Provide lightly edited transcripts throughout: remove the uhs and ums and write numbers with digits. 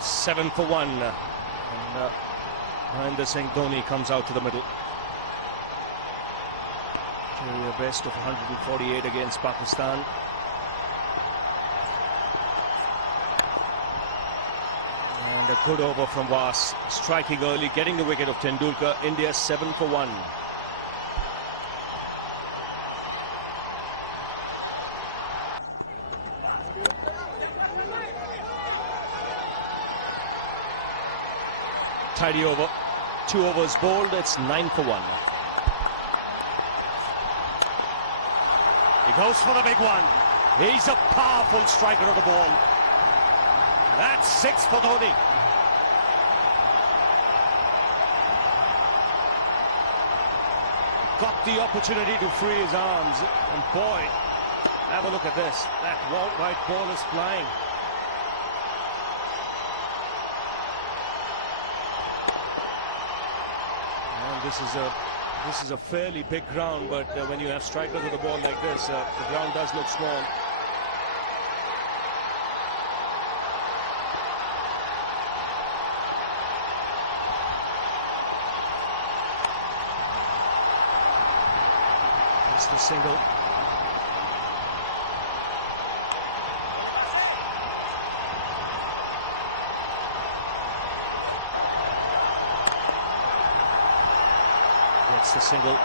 Seven for one, and Dhoni comes out to the middle. Career best of 148 against Pakistan. And a good over from Was, striking early, getting the wicket of Tendulkar. India 7 for 1. Tidy over, 2 overs bowled, it's 9 for 1. He goes for the big one. He's a powerful striker of the ball. That's 6 for Dhoni. Got the opportunity to free his arms, and boy, have a look at this. That white ball is flying. This is a fairly big ground, but when you have strikers with the ball like this, the ground does look small. It's the single. Gets the single.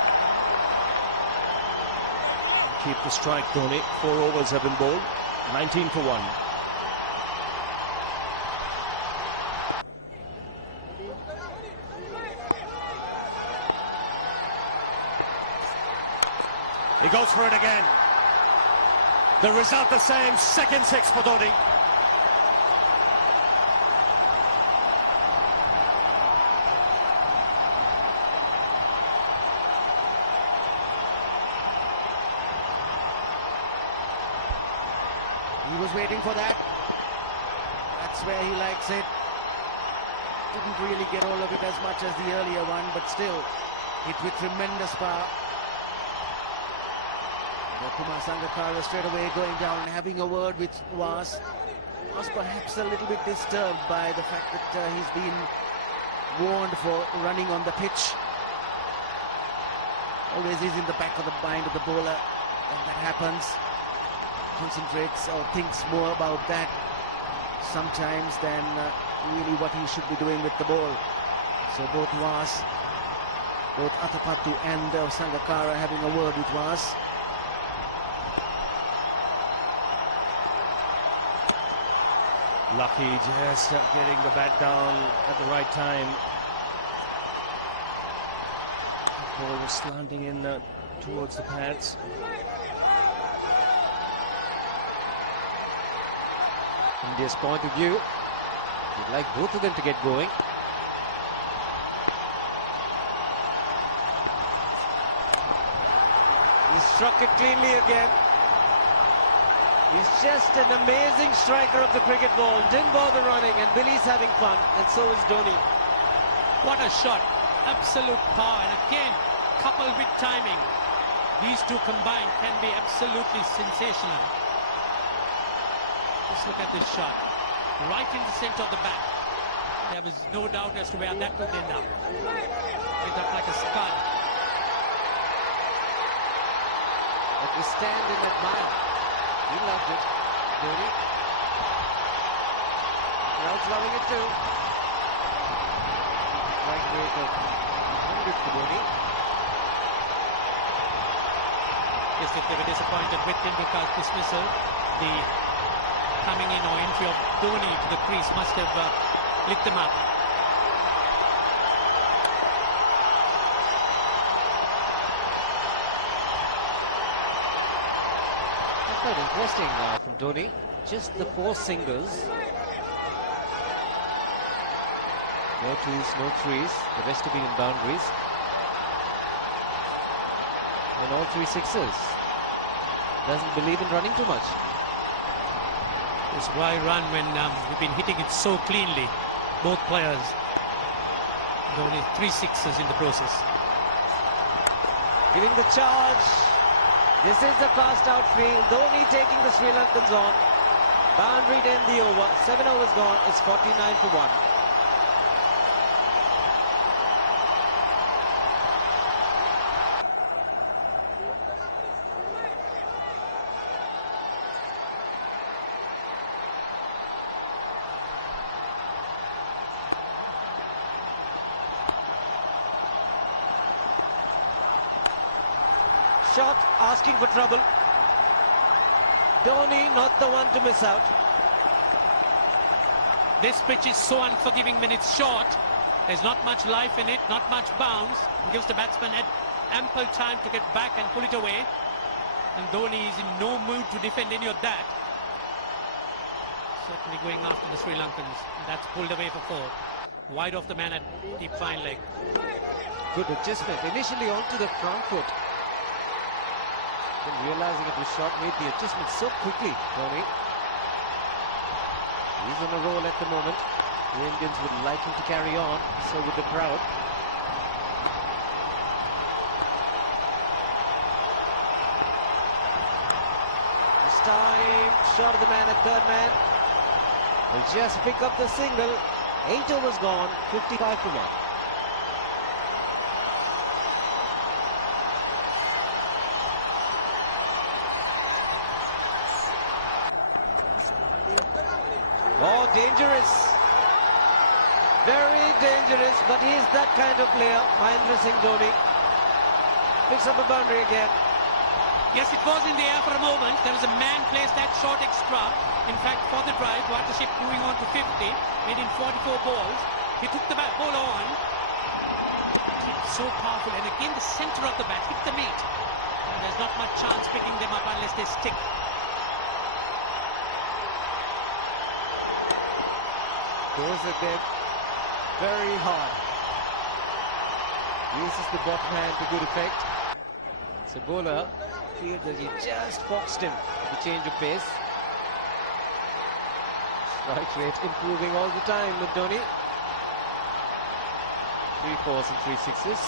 Keep the strike, Dhoni. 4 overs have been bowled. 19 for 1. He goes for it again. The result the same. Second 6 for Dhoni. He was waiting for that. That's where he likes it. Didn't really get all of it as much as the earlier one, but still hit with tremendous power. Kumar Sangakkara straight away going down and having a word with Was. Was perhaps a little bit disturbed by the fact that he's been warned for running on the pitch. Always is in the back of the mind of the bowler when that happens. Concentrates or thinks more about that sometimes than really what he should be doing with the ball. So both Was, both Athapattu and Sangakkara having a word with Was. Lucky just getting the bat down at the right time. The ball was slanting in towards the pads. India's point of view, you'd like both of them to get going. He struck it cleanly again. He's just an amazing striker of the cricket ball. Didn't bother running, and Billy's having fun, and so is Dhoni. What a shot. Absolute power, and again, coupled with timing. These two combined can be absolutely sensational. Just look at this shot. Right in the center of the bat. There was no doubt as to where that would end up. Went up like a scud. But we stand and admire. He loved it. Dhoni. Crowd's loving it too. Right rate of 100 for Dhoni. guess if they were disappointed with Tendulkar's dismissal, the coming in or entry of Dhoni to the crease must have lit them up. Quite interesting from Dhoni. Just the 4 singles. No 2s, no 3s. The rest have been in boundaries. And all 3 6s. Doesn't believe in running too much. It's why run when we've been hitting it so cleanly, both players. Dhoni 3 6s in the process. Giving the charge. This is the fast outfield. Dhoni taking the Sri Lankans on. Boundary to end the over. 7 overs gone. It's 49 for 1. Shot asking for trouble. Dhoni not the one to miss out. This pitch is so unforgiving when it's short. There's not much life in it, not much bounce. It gives the batsman ample time to get back and pull it away. And Dhoni is in no mood to defend any of that. Certainly going after the Sri Lankans. That's pulled away for 4. Wide off the man at deep fine leg. Good adjustment. Initially onto the front foot. Then realizing it was short, made the adjustment so quickly, Dhoni. He's on a roll at the moment. The Indians would like him to carry on, so would the crowd. This time, shot of the man at third man. Will just pick up the single. 8 overs gone, 55 for 1. Oh, dangerous. Very dangerous, but he's that kind of player. Mahendra Singh Dhoni picks up a boundary again. Yes, it was in the air for a moment. There was a man placed that short extra. In fact, for the drive, Watership moving on to 50, made in 44 balls. He took the ball on. Hit so powerful, and again the centre of the bat hit the meat. And there's not much chance picking them up unless they stick. Goes at them very hard. Uses the bottom hand to good effect. So bowler feels that he just foxed him with the change of pace. Strike rate improving all the time with Dhoni. 3 4s and 3 6s.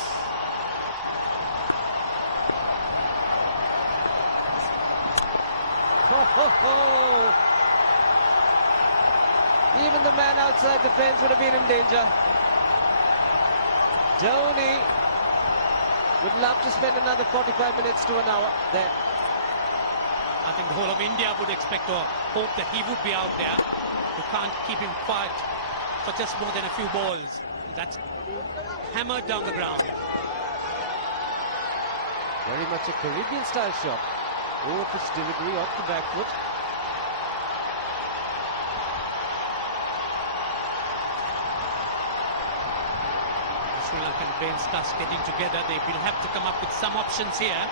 Ho ho ho! Even the man outside the fence would have been in danger. Dhoni would love to spend another 45 minutes to an hour there. I think the whole of India would expect or hope that he would be out there. You can't keep him quiet for just more than a few balls. That's hammered down the ground. Very much a Caribbean style shot. Over pitch delivery off the back foot. Sri Lankan brain starts getting together. They will have to come up with some options here.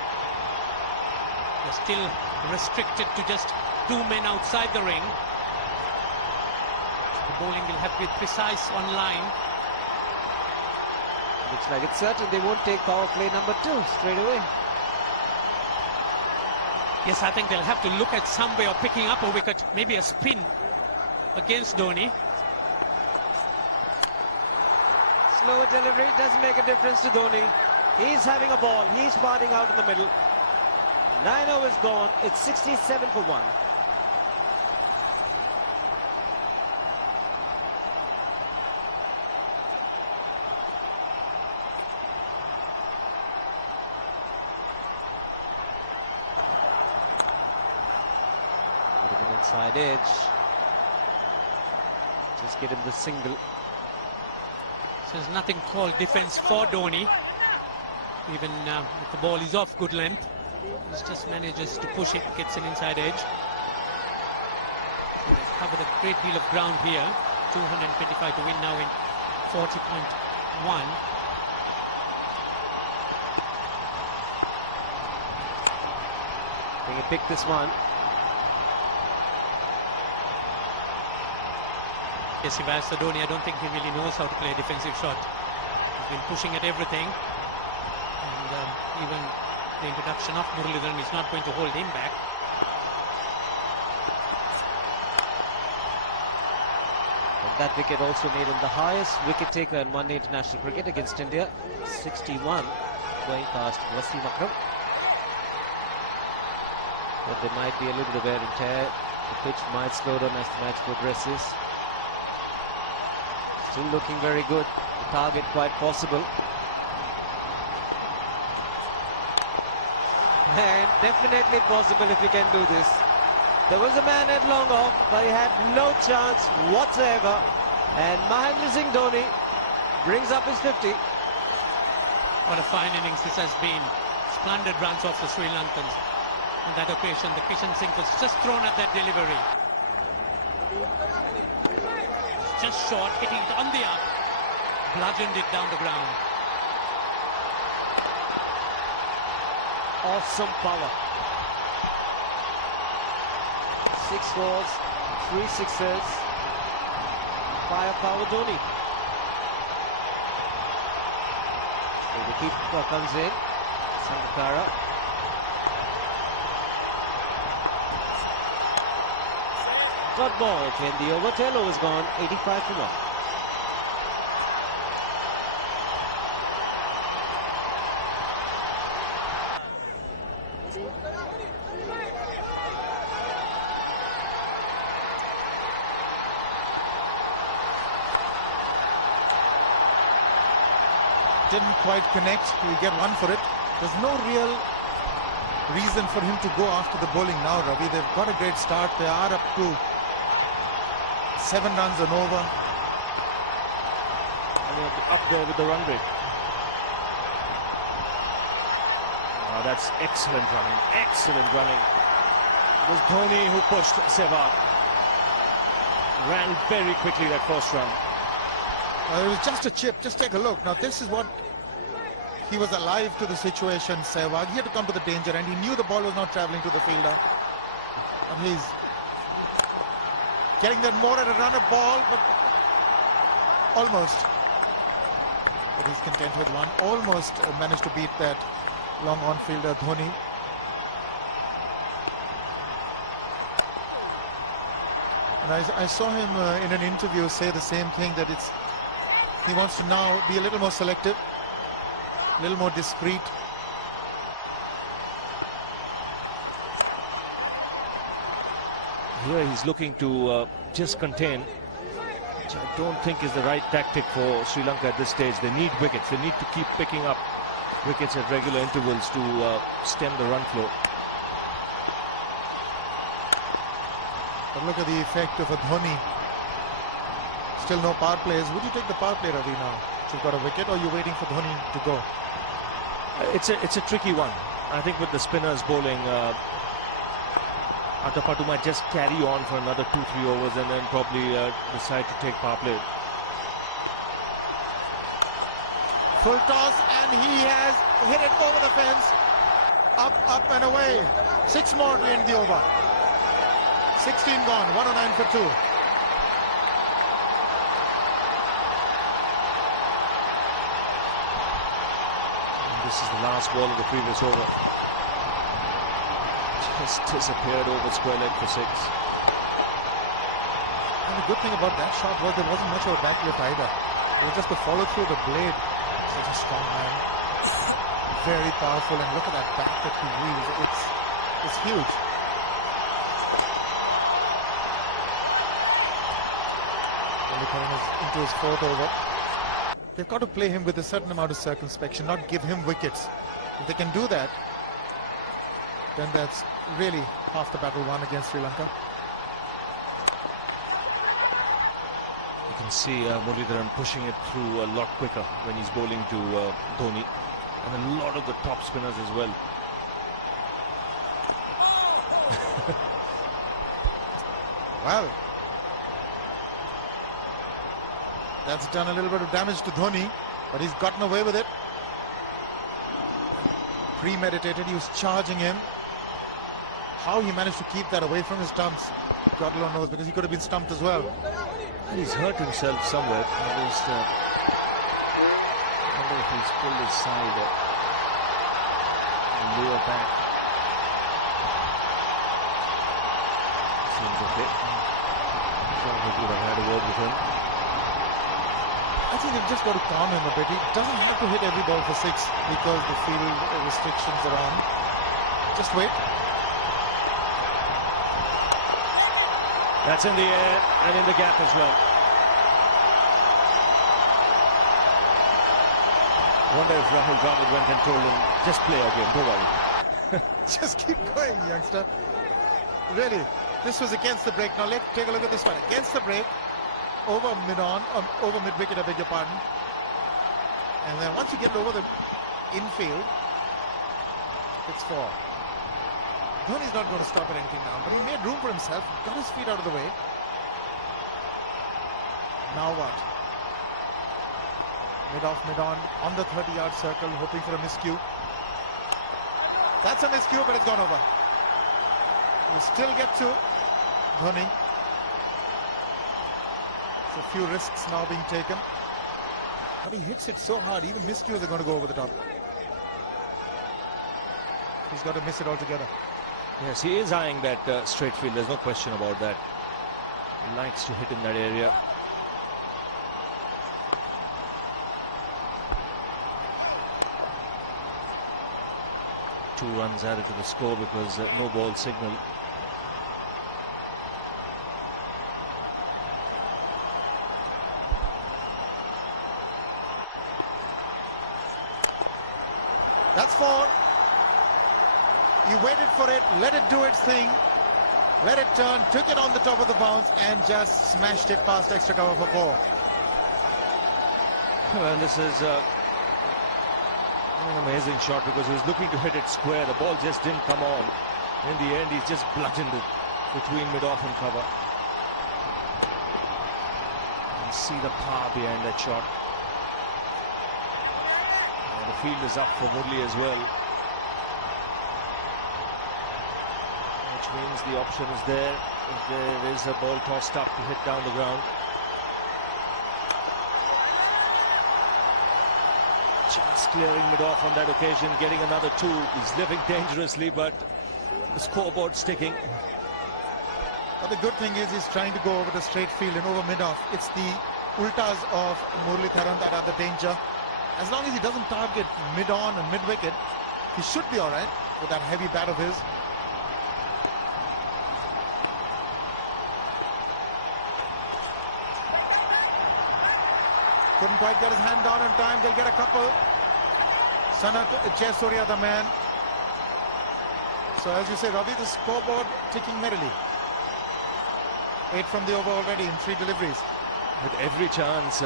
They're still restricted to just 2 men outside the ring. The bowling will have to be precise on line. Looks like it's certain they won't take power play number 2 straight away. Yes, I think they'll have to look at some way of picking up a wicket, maybe a spin against Dhoni. Slower delivery doesn't make a difference to Dhoni. He's having a ball. He's parting out in the middle. 9 overs gone. It's 67 for 1. Put him inside edge. Just get him the single. So there's nothing called defense for Dhoni. Even if the ball is off good length. He just manages to push it, gets an inside edge. So they've covered a great deal of ground here. 225 to win now in 40.1. He picked this one. Yes, if I ask Dhoni, I don't think he really knows how to play a defensive shot. He's been pushing at everything, and even the introduction of Muralidharan is not going to hold him back. And that wicket also made him the highest wicket taker in one-day international cricket against India. 61, going past Wasim Akram. But there might be a little bit of wear and tear. The pitch might slow down as the match progresses. Still looking very good. The target quite possible. And definitely possible if he can do this. There was a man at long off, but he had no chance whatsoever. And Mahendra Singh Dhoni brings up his 50. What a fine innings this has been. Splendid runs off the Sri Lankans. On that occasion, the Kishan Singh was just thrown at that delivery. Just short, hitting it on the up, bludgeoned it down the ground. Awesome power. 6 fours, 3 sixes. Firepower Dhoni. So the keeper comes in. Sangakkara. Dot ball to end the over. 10 overs gone. 85 for 1. Didn't quite connect. He'll get one for it. There's no real reason for him to go after the bowling now, Ravi. They've got a great start. They are up to 7 runs and over. And they'll be up there with the run rate. Oh, that's excellent running. Excellent running. It was Dhoni who pushed Sehwag. Ran very quickly that first run. It was just a chip. Just take a look. Now this is what he was alive to the situation. Sehwag, he had to come to the danger, and he knew the ball was not traveling to the fielder. And he's getting that more at a run of ball, but almost. But he's content with one. Almost managed to beat that long on fielder Dhoni. And I saw him in an interview say the same thing, that he wants to now be a little more selective, a little more discreet. Here he's looking to just contain, which I don't think is the right tactic for Sri Lanka at this stage. They need wickets. They need to keep picking up wickets at regular intervals to stem the run flow. But look at the effect of a Dhoni. Still no power plays. Would you take the power play, Ravi, now? You've got a wicket, or are you waiting for Dhoni to go? It's a tricky one. I think with the spinners bowling, Atapattu might just carry on for another 2-3 overs and then probably decide to take power play. Full toss, and he has hit it over the fence. Up and away. 6 more to end the over. 16 gone, 109 for 2. And this is the last ball of the previous over. Just disappeared over square leg for 6. And the good thing about that shot was there wasn't much of a backlift either. It was just the follow through the blade. Such a strong man. Very powerful, and look at that back that he wields. It's huge. Into his 4th over. They've got to play him with a certain amount of circumspection, not give him wickets. If they can do that, then that's really half the battle won against Sri Lanka. You can see Muralidharan pushing it through a lot quicker when he's bowling to Dhoni, and a lot of the top spinners as well. Well, that's done a little bit of damage to Dhoni, but he's gotten away with it. Premeditated, he was charging him. How he managed to keep that away from his stumps, God alone knows, because he could have been stumped as well. He's hurt himself somewhere. I just wonder if he's pulled his side and lower back. Seems okay. Probably would have had a word with him. I think they've just got to calm him a bit. He doesn't have to hit every ball for 6 because the field restrictions are on. Just wait. That's in the air and in the gap as well. I wonder if Rahul Dravid went and told him, just play again, don't worry. Just keep going, youngster. Really, this was against the break. Now let's take a look at this one. Against the break, over mid-wicket, I beg your pardon. And then once you get over the infield, it's 4. Dhoni's not going to stop at anything now, but he made room for himself, got his feet out of the way. Now what? Mid-off, mid-on, on the 30-yard circle, hoping for a miscue. That's a miscue, but it's gone over. We'll still get to Dhoni. So a few risks now being taken. But he hits it so hard, even miscues are going to go over the top. He's got to miss it altogether. Yes, he is eyeing that straight field, there's no question about that. He likes to hit in that area. Two runs added to the score because no ball signal. That's 4. He waited for it, let it do its thing, let it turn, took it on the top of the bounce and just smashed it past extra cover for 4. Well, this is an amazing shot because he was looking to hit it square. The ball just didn't come on. In the end, he's just bludgeoned it between mid-off and cover. And see the power behind that shot. And the field is up for Murli as well. Which means the option is there if there is a ball tossed up to hit down the ground. Just clearing mid-off on that occasion, getting another 2. He's living dangerously, but the scoreboard's ticking. But the good thing is he's trying to go over the straight field and over mid-off. It's the ultas of Muralitharan that are the danger. As long as he doesn't target mid-on and mid-wicket, he should be all right with that heavy bat of his. Couldn't quite get his hand down on time. They'll get a couple. Sanat Jayasuriya, the man. So as you say, Ravi, the scoreboard ticking merrily. 8 from the over already in 3 deliveries. With every chance,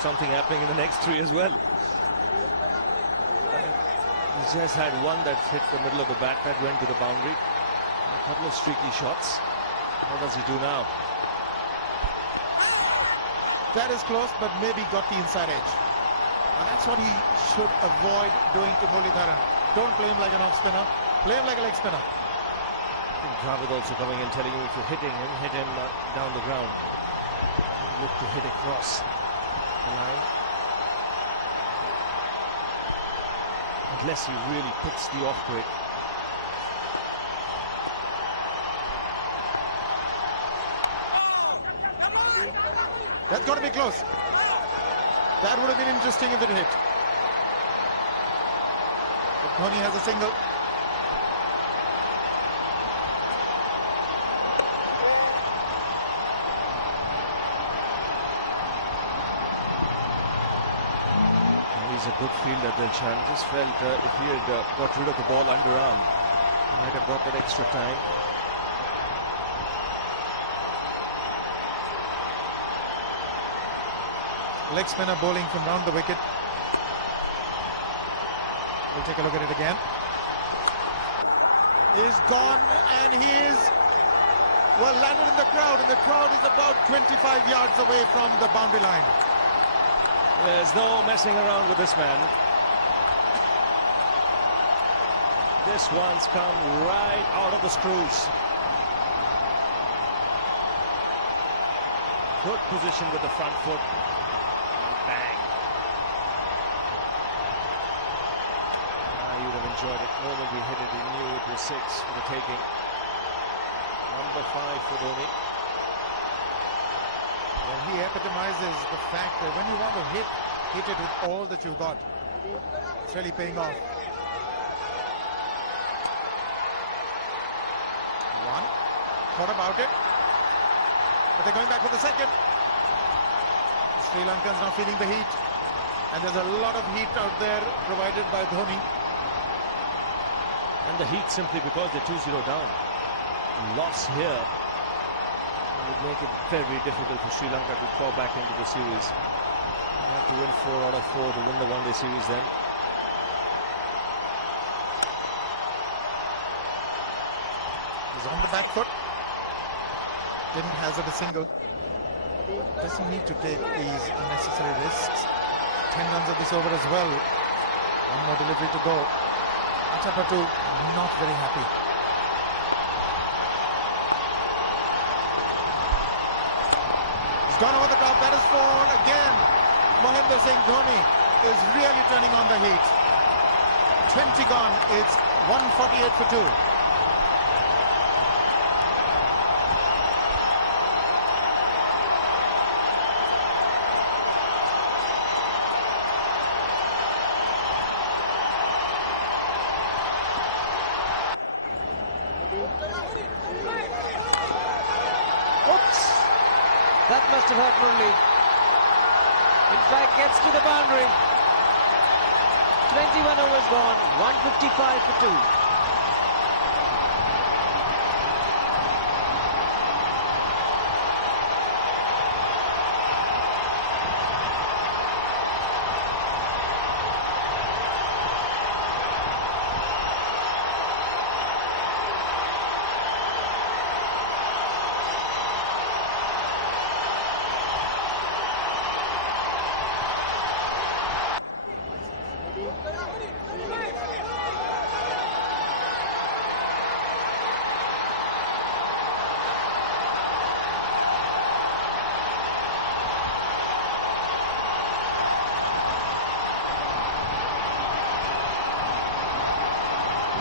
something happening in the next 3 as well. He's just had one that hit the middle of the bat that went to the boundary. A couple of streaky shots. What does he do now? That is close, but maybe got the inside edge. And that's what he should avoid doing to Muralitharan. Don't play him like an off-spinner. Play him like a leg spinner. I think Dravid also coming in telling him if you're hitting him, hit him down the ground. Look to hit across the line. Unless he really picks the off break. That's got to be close. That would have been interesting if it hit. But Dhoni has a single. He's a good fielder, Dilshan. Just felt if he had got rid of the ball underarm, he might have got that extra time. Leg spinner bowling from round the wicket. We'll take a look at it again. is gone, and he is, well, landed in the crowd, and the crowd is about 25 yards away from the boundary line. There's no messing around with this man. This one's come right out of the screws. Good position with the front foot. And bang. He would have enjoyed it. The moment he hit it, he knew it was 6 for the taking. Number 5 for Dhoni. Well, he epitomizes the fact that when you want to hit it with all that you've got. It's really paying off. One. Thought about it. But they're going back for the second. Sri Lanka's now feeling the heat. And there's a lot of heat out there provided by Dhoni. And the heat simply because they're 2-0 down. A loss here would make it very difficult for Sri Lanka to fall back into the series. They have to win 4 out of 4 to win the one-day series then. He's on the back foot. Didn't hazard a single. Doesn't need to take these unnecessary risks. 10 runs of this over as well. One more delivery to go. Achapatu not very happy. He's gone over the top. That is 4 again. Mahendra Singh Dhoni is really turning on the heat. 20 gone. It's 148 for 2. Oops! That must have hurt Murli. In fact, gets to the boundary. 21 overs gone, 155 for 2.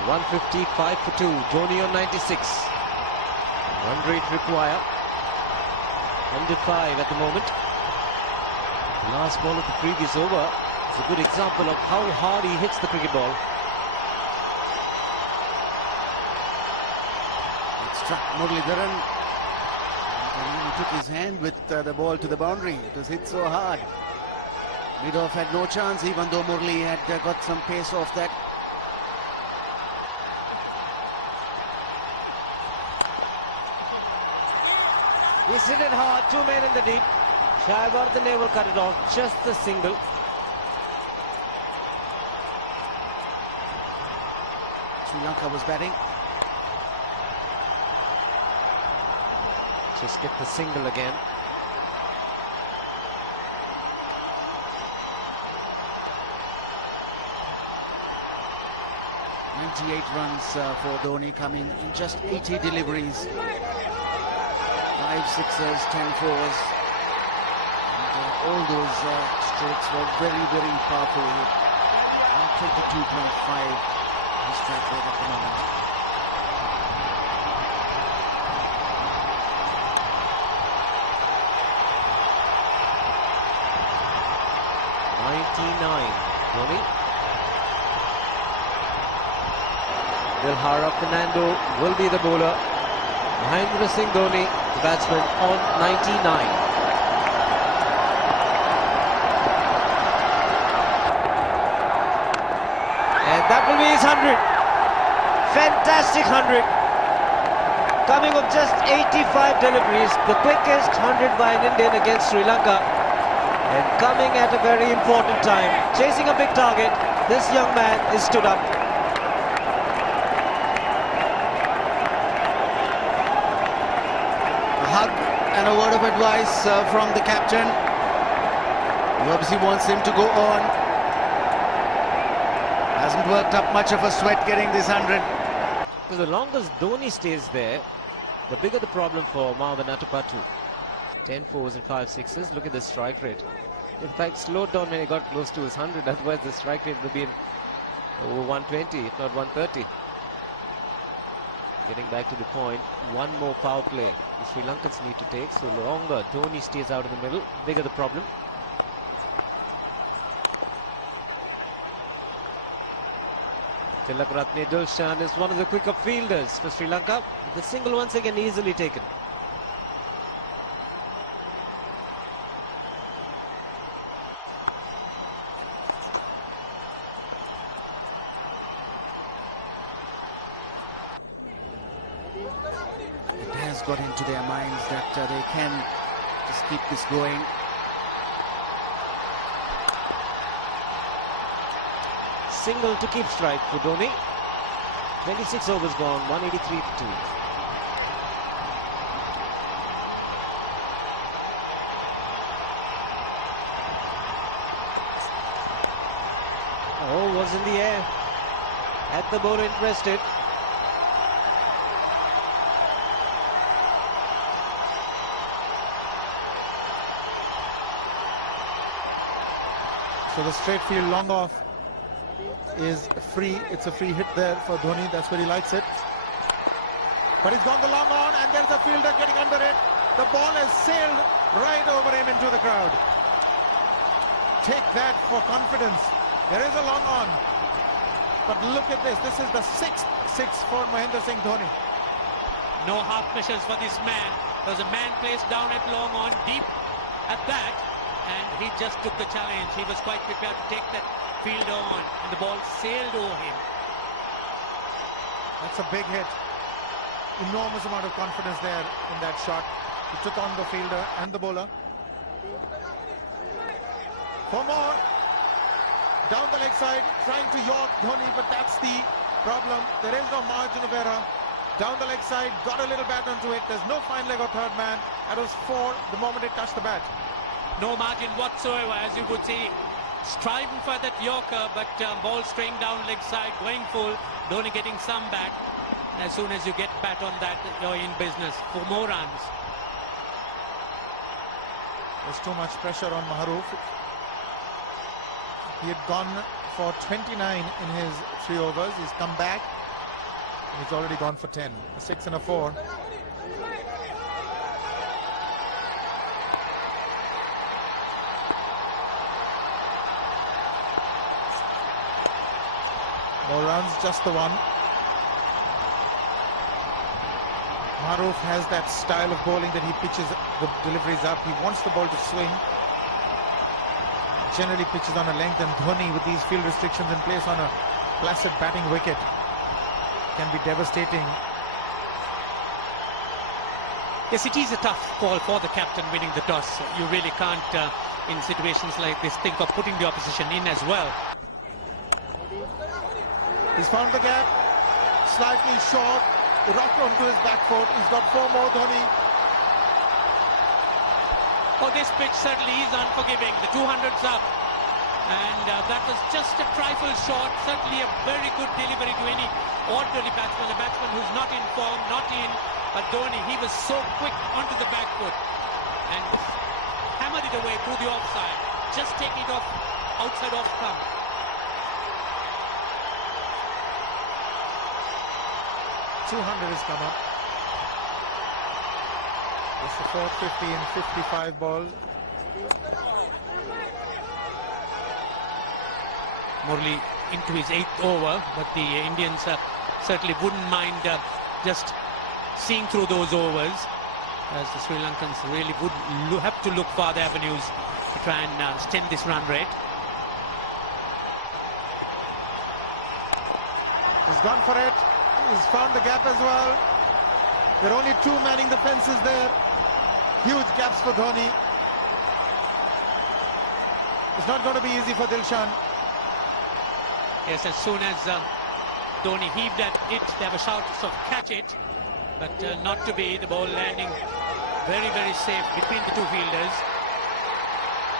$155 for 2. Dhoni on 96. Run rate required. Under 5 at the moment. The last ball of the previous over is a good example of how hard he hits the cricket ball. It struck Muralidharan. He took his hand with the ball to the boundary. It was hit so hard. Mid-off had no chance, even though Murli had got some pace off that. He's hit it hard, 2 men in the deep. Shayavardhane will cut it off, just the single. Sri Lanka was batting. Just get the single again. .98 runs for Dhoni, coming in just 80 deliveries. 5 sixers, 10 fours. And all those strokes were very, very powerful. 122.5 his strike rate at the moment. Dhoni. Dilhara Fernando will be the bowler. Mahendra Singh Dhoni, the batsman, on 99. And that will be his 100. Fantastic 100. Coming of just 85 deliveries, the quickest 100 by an Indian against Sri Lanka. And coming at a very important time, chasing a big target, this young man is stood up. and a word of advice from the captain. He obviously wants him to go on. Hasn't worked up much of a sweat getting this 100. So the longer Dhoni stays there, the bigger the problem for Mahavanatapatu. 10 fours and 5 sixes. Look at the strike rate. In fact, slowed down when he got close to his 100. Otherwise, the strike rate would have been over 120, if not 130. Getting back to the point, one more power play the Sri Lankans need to take. So the longer Dhoni stays out in the middle, bigger the problem. Tilakratne Dilshan is one of the quicker fielders for Sri Lanka. The single once again easily taken. It has got into their minds that they can just keep this going. Single to keep strike for Dhoni. 26 overs gone, 183 for 2. Oh, was in the air. At the bowler interested. So the straight field long off is free. It's a free hit there for Dhoni. That's where he likes it. But he's gone the long on, and there's a fielder getting under it. The ball has sailed right over him into the crowd. Take that for confidence. There is a long on. But look at this. This is the 6th six for Mahendra Singh Dhoni. No half measures for this man. There was a man placed down at long on, deep at that, and he just took the challenge. He was quite prepared to take that fielder on, and the ball sailed over him. That's a big hit. Enormous amount of confidence there in that shot. He took on the fielder and the bowler. For more. Down the leg side, trying to york Dhoni, but that's the problem. There is no margin of error. Down the leg side, got a little bat onto it. There's no fine leg or third man. That was 4 the moment it touched the bat. No margin whatsoever, as you would see. Striving for that yorker, but ball straying down leg side, going full. Dhoni getting some back. As soon as you get bat on that, you're in business for more runs. There's too much pressure on Maharoof. He had gone for 29 in his 3 overs. He's come back. And he's already gone for 10. A 6 and a 4. More runs, just the one. Maharoof has that style of bowling that he pitches the deliveries up. He wants the ball to swing. Generally pitches on a length, and Dhoni, with these field restrictions in place on a placid batting wicket, can be devastating. Yes, it is a tough call for the captain winning the toss. You really can't, in situations like this, think of putting the opposition in as well. He's found the gap, slightly short, rocked onto his back foot. He's got 4 more, Dhoni. Oh, this pitch certainly is unforgiving. The 200's up. And that was just a trifle short. Certainly a very good delivery to any ordinary batsman. A batsman who's not in form, not in. But Dhoni, he was so quick onto the back foot. And hammered it away through the offside. Just taking it off, outside off stump. .200 has come up. It's the 450 and 55 ball. Murli into his 8th over, but the Indians certainly wouldn't mind just seeing through those overs, as the Sri Lankans really would have to look for other avenues to try and stem this run rate. He's gone for it. He's found the gap as well. There are only 2 manning the fences there. Huge gaps for Dhoni. It's not going to be easy for Dilshan. Yes, as soon as Dhoni heaved at it, there were shouts of catch it, but not to be. The ball landing Very, very safe between the two fielders.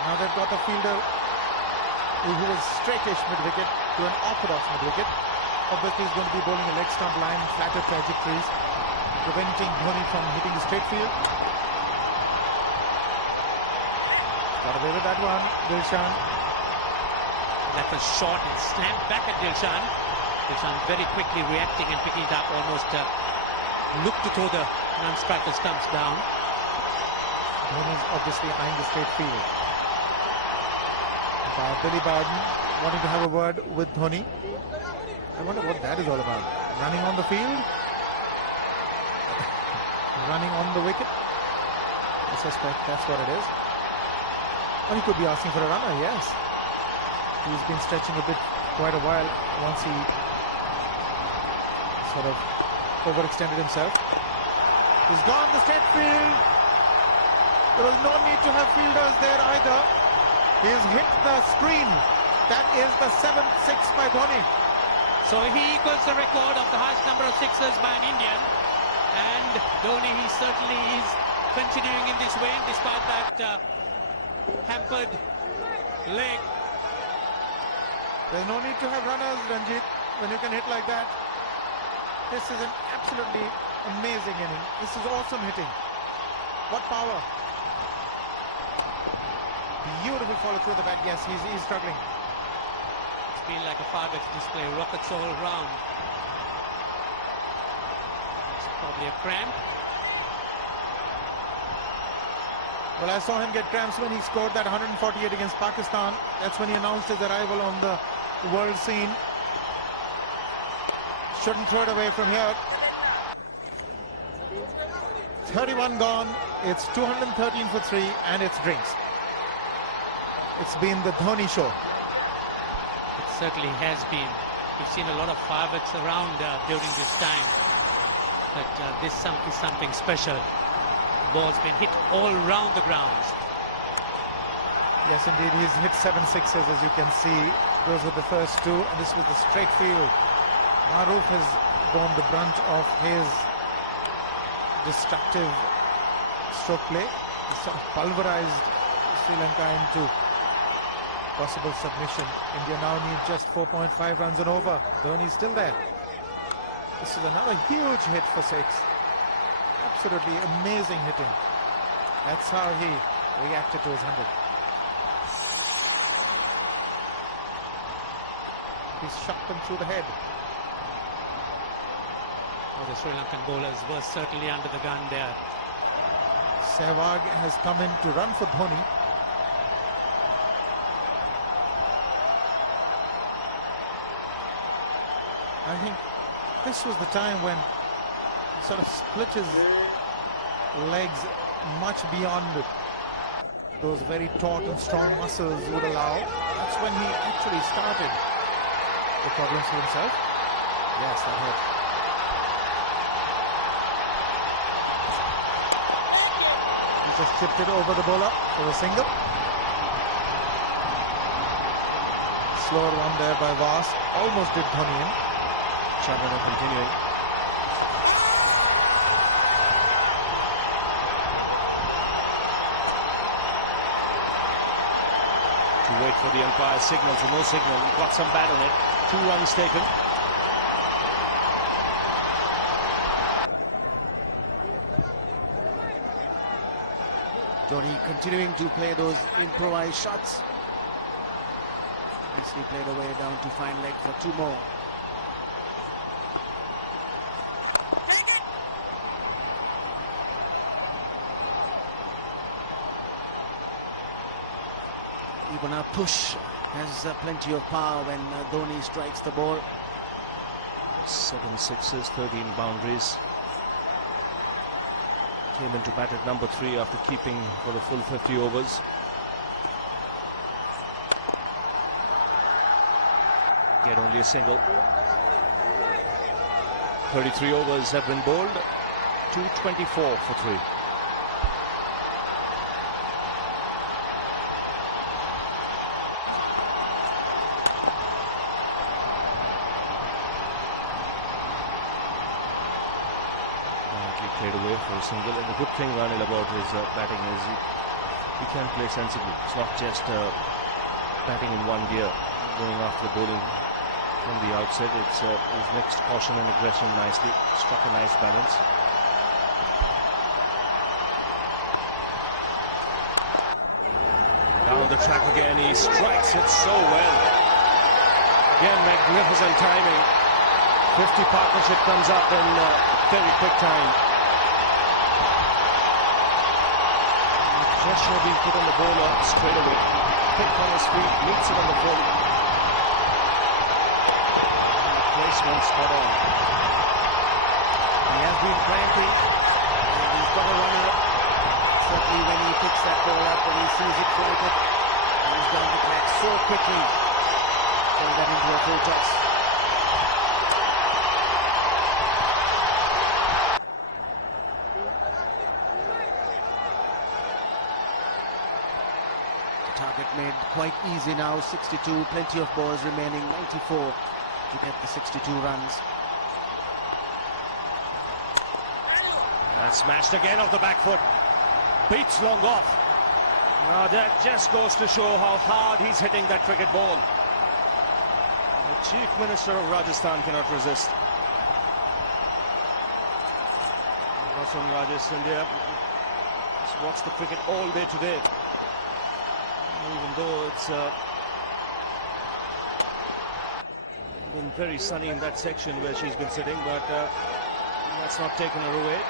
Now they've got a fielder who was straightish mid-wicket to an orthodox mid-wicket. Obviously he's going to be bowling a leg stump line, flatter trajectories, preventing Dhoni from hitting the straight field. Got away with that one, Dilshan. That was short and slammed back at Dilshan. Dilshan very quickly reacting and picking it up, almost looked to throw the non-striker stumps down. Dhoni's obviously eyeing the straight field. Billy Barden wanting to have a word with Dhoni. I wonder what that is all about. Running on the field? Running on the wicket? I suspect that's what it is. Or he could be asking for a runner, yes. He's been stretching a bit quite a while once he sort of overextended himself. He's gone the straight field. There was no need to have fielders there either. He's hit the screen. That is the 7th six by Dhoni. So he equals the record of the highest number of sixes by an Indian. And Dhoni, he certainly is continuing in this vein despite that hampered leg. There's no need to have runners, Ranjit, when you can hit like that. This is an absolutely amazing inning. This is awesome hitting. What power. Beautiful follow through the bat. Yes, he's struggling. It's been like a fireworks display, rockets all round. It's probably a cramp. Well, I saw him get cramps when he scored that 148 against Pakistan. That's when he announced his arrival on the world scene. Shouldn't throw it away from here. 31 gone. It's 213 for 3 and it's drinks. It's been the Dhoni show. It certainly has been. We've seen a lot of fireworks around during this time. But this is something special. Ball's been hit all round the grounds. Yes, indeed. He's hit 7 sixes, as you can see. Those were the first 2, and this was the straight field. Maroof has borne the brunt of his destructive stroke play. He's sort of pulverized Sri Lanka into possible submission. India now need just 4.5 runs and over. Dhoni's still there. This is another huge hit for 6. Absolutely amazing hitting. That's how he reacted to his 100. He's shot them through the head. Oh, the Sri Lankan bowlers were certainly under the gun there. Sehwag has come in to run for Dhoni. I think this was the time when he sort of split his legs much beyond those very taut and strong muscles would allow. That's when he actually started the problems for himself. Yes, that hurt. He just chipped it over the bowler for a single. Slower one there by Vas. Almost did Dhoni in. Chandra continuing. To wait for the umpire's signal, so no signal. He got some bat on it. 2 runs taken. Dhoni continuing to play those improvised shots. Nicely played away down to fine leg for 2 more. Even a push has plenty of power when Dhoni strikes the ball. 7 sixes, 13 boundaries. Came into bat at number 3 after keeping for the full 50 overs. Get only a single. 33 overs have been bowled. 224 for 3. be played away for a single. And the good thing, Ranil, about his batting is he can play sensibly. It's not just batting in one gear, going after the bowling from the outset. It's he's mixed caution and aggression nicely, struck a nice balance. Down the track again, he strikes it so well. Again, magnificent timing. 50 partnership comes up in very quick time. The pressure being put on the bowler straight away. Quick on his feet, meets it on the full. And the placement spot on. He has been cranking and he's got a runner. Certainly when he picks that ball up, when he sees it flighted, he's down the track so quickly. Turn that into a full toss. The target made quite easy now, 62, plenty of balls remaining, 94 to get the 62 runs. And smashed again off the back foot. Beats long off. Now that just goes to show how hard he's hitting that cricket ball. The Chief Minister of Rajasthan cannot resist. From Rajesh India just watched the cricket all day today. Even though it's been very sunny in that section where she's been sitting, but that's not taken her away.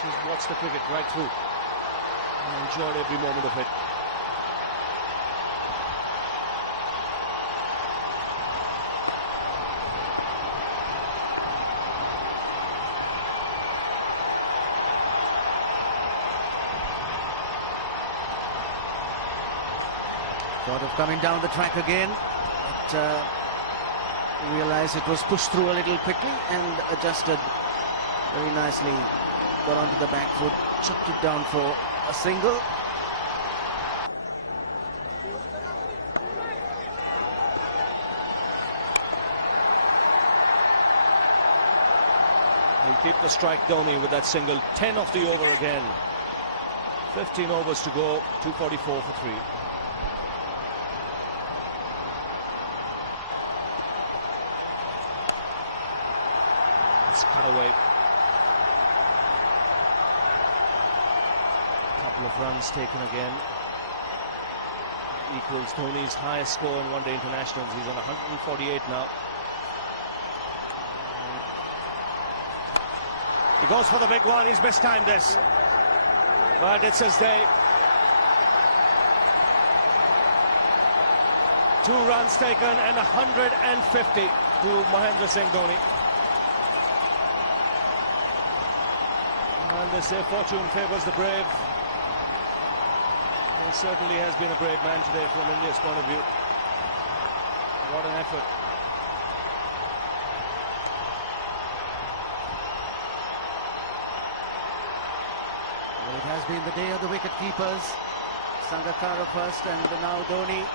She's watched the cricket right through and enjoyed every moment of it. Thought of coming down the track again, but realized it was pushed through a little quickly and adjusted very nicely. Got onto the back foot, chucked it down for a single. He'll keep the strike, Dhoni, with that single. 10 off the over again. 15 overs to go, 244 for 3. It's cut away. Couple of runs taken again. Equals Dhoni's highest score in one-day internationals. He's on 148 now. He goes for the big one. He's mistimed this, but it's his day. 2 runs taken and 150 to Mahendra Singh Dhoni. And they say fortune favours the brave. He certainly has been a brave man today from India's point of view. What an effort. Well, it has been the day of the wicket keepers. Sangakkara first and now Dhoni.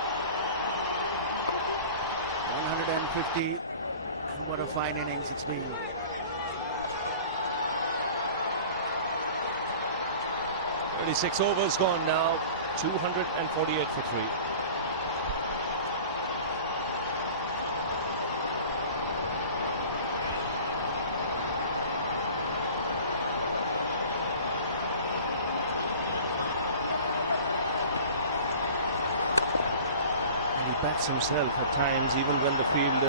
150. And what a fine innings it's been. Six overs gone now, 248 for 3. And he bats himself at times, even when the field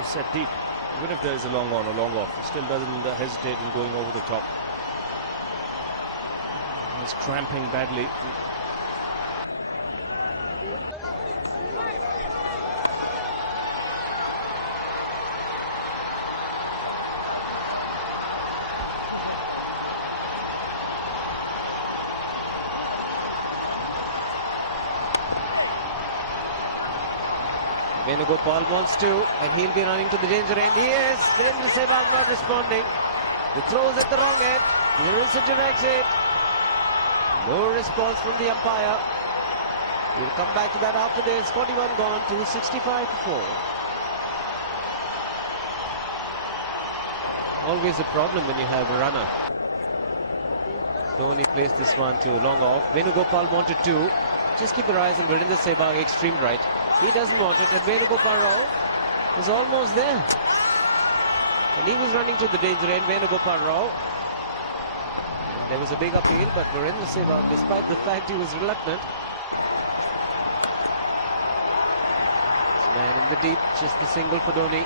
is set deep. Even if there is a long on or long off, he still doesn't hesitate in going over the top. He's cramping badly. Venugopal wants to, and he'll be running to the danger end. He is. Virendra Sehwag not responding. The throw's at the wrong end. There is a direct hit. No response from the umpire. We'll come back to that after this. 41 gone, 265 for 4. Always a problem when you have a runner. Dhoni plays this one to long off. Venugopal wanted to. Just keep your eyes on Virendra Sehwag, extreme right. He doesn't want it, and Venugopal Rao was almost there. And he was running to the danger end, Venugopal Rao. And there was a big appeal, but Virendra Sehwag, despite the fact he was reluctant, this man in the deep, just the single for Dhoni.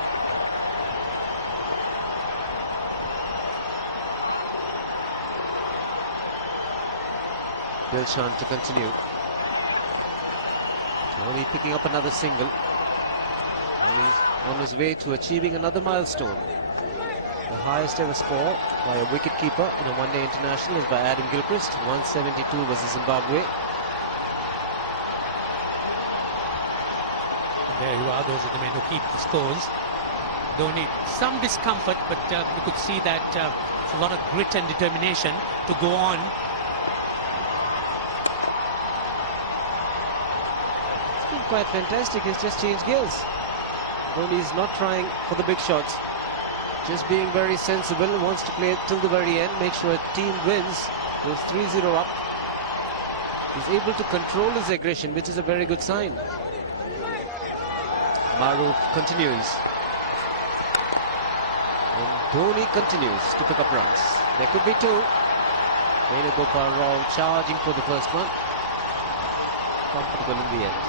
Dilshan to continue. Dhoni picking up another single, and he's on his way to achieving another milestone. The highest ever score by a wicket-keeper in a one-day international is by Adam Gilchrist, 172 versus Zimbabwe. And there you are, those are the men who keep the scores. Dhoni, some discomfort, but you could see that it's a lot of grit and determination to go on. Quite fantastic. He's just changed gears. Dhoni is not trying for the big shots, just being very sensible, wants to play it till the very end, make sure a team wins, goes 3-0 up. He's able to control his aggression, which is a very good sign. Maruf continues, and Dhoni continues to pick up runs. There could be two. Venugopal Rao charging for the first one, comfortable in the end.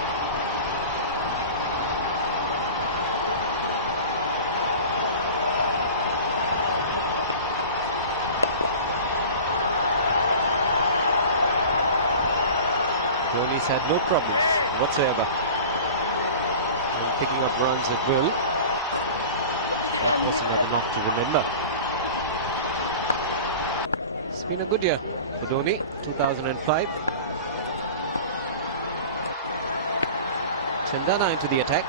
Dhoni's had no problems whatsoever in picking up runs at will. That was another knock to remember. It's been a good year for Dhoni, 2005. Chandana into the attack.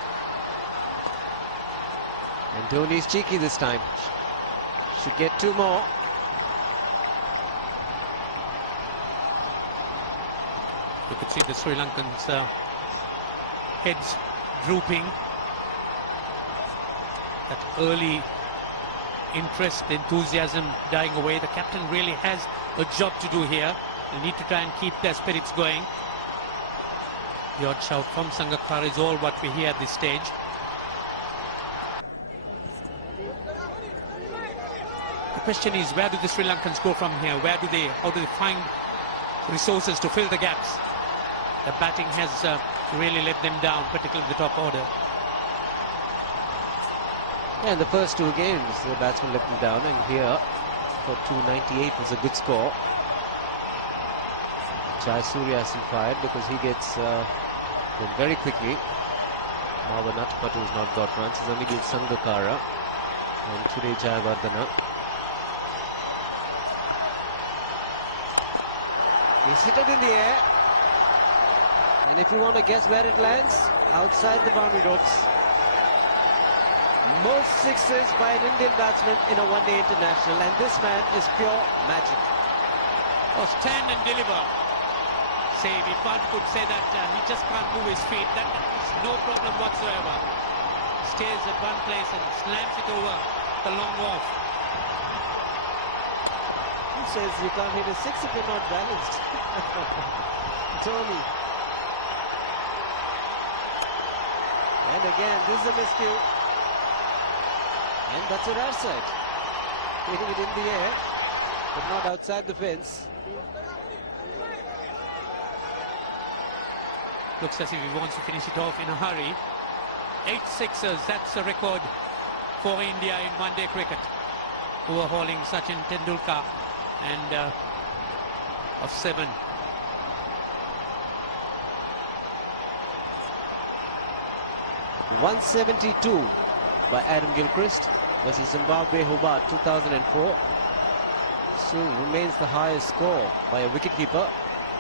And Dhoni's cheeky this time. Should get two more. You could see the Sri Lankans' heads drooping. That early interest, enthusiasm dying away. The captain really has a job to do here. They need to try and keep their spirits going. The odd shout from Sangakkara is all what we hear at this stage. The question is, where do the Sri Lankans go from here? How do they find resources to fill the gaps? The batting has really let them down, particularly the top order. Yeah, in the first two games, the batsmen let them down, and here for 298 was a good score. Jayasuriya hasn't fired because he gets in very quickly. Marwan Atpatu has not got runs. He's only been Sangakkara and today Jayawardena. He's hit it in the air. And if you want to guess where it lands, outside the boundary ropes. Most sixes by an Indian batsman in a one-day international, and this man is pure magic. Oh, stand and deliver. Say, if one could say that he just can't move his feet, that is no problem whatsoever. Stays at one place and slams it over the long off. Who says you can't hit a six if you're not balanced? Dhoni. And again, this is a miscue. And that's a rare sight. Hitting it in the air, but not outside the fence. Looks as if he wants to finish it off in a hurry. 8 sixers, that's a record for India in one-day cricket. Overhauling Sachin Tendulkar and of 7. .172 by Adam Gilchrist versus Zimbabwe Hobart 2004. Still remains the highest score by a wicketkeeper.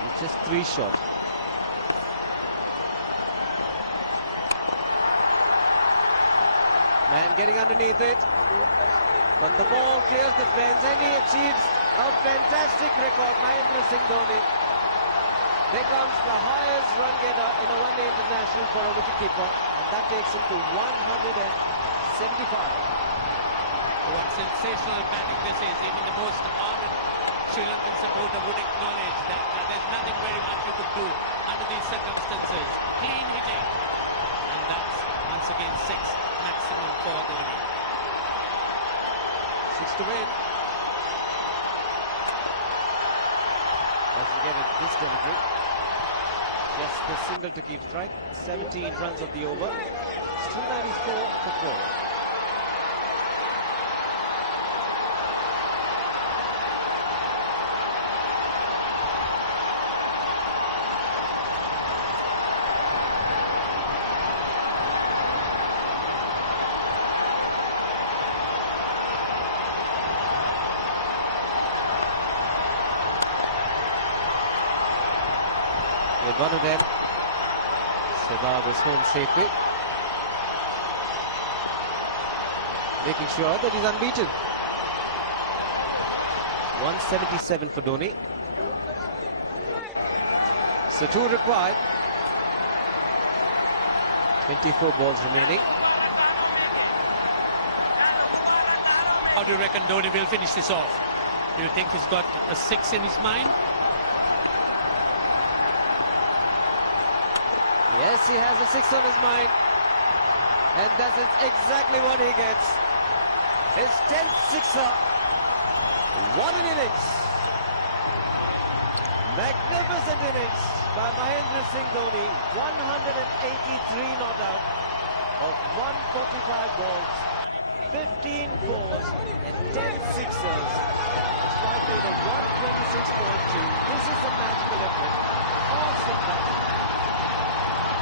He's just 3 short. Man getting underneath it, but the ball clears the fence and he achieves a fantastic record. Mahendra Singh Dhoni becomes the highest run getter in a one-day international for a wicketkeeper, and that takes him to 175. What sensational batting this is. Even the most ardent Sri Lankan supporter would acknowledge that there's nothing very much you could do under these circumstances. Clean hitting, and that's once again 6 maximum for Dhoni. 6 to win. Doesn't get it this delivery. Just the single to keep strike. 17 runs of the over. Still 94 for 4. With one of them, Sehwag was home safely, making sure that he's unbeaten. 177 for Dhoni. So 2 required. 24 balls remaining. How do you reckon Dhoni will finish this off? Do you think he's got a 6 in his mind? Yes, he has a 6 on his mind, and that's exactly what he gets. His 10th sixer. What an innings! Magnificent innings by Mahendra Singh Dhoni. 183 not out of 145 balls, 15 fours and 10 sixers. Strike rate of 126.2. This is a magical effort. Awesome batting.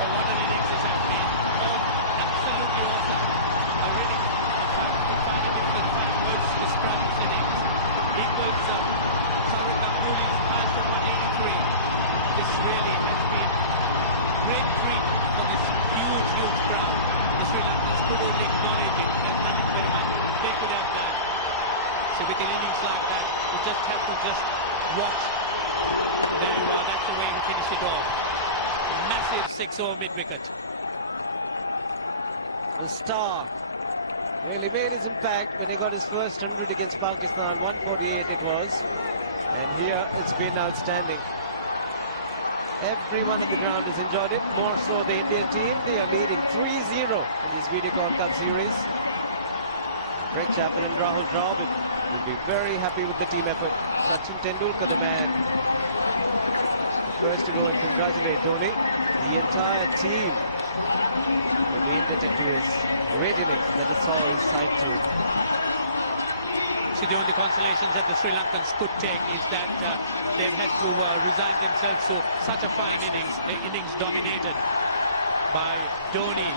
But what an innings this has been. Oh, absolutely awesome. I really could find it difficult to find words to describe this innings. Equals Saurav Ganguly's highest of 183. This really has been great treat for this huge crowd. The Sri Lankans could only acknowledge it. There's nothing very much they could have done. So with an innings like that, you just have to just watch. There you are, that's the way he finished it off. Massive 6-over mid-wicket. The star really made his impact when he got his first 100 against Pakistan. 148 it was, and here it's been outstanding. Everyone at the ground has enjoyed it, more so the Indian team. They are leading 3-0 in this Videocon Cup series. Greg Chappell and Rahul Dravid will be very happy with the team effort. Sachin Tendulkar, the man, first to go and congratulate Dhoni. The entire team will be indebted to his great innings that it saw his side through. See, the only consolations that the Sri Lankans could take is that they've had to resign themselves to such a fine innings dominated by Dhoni.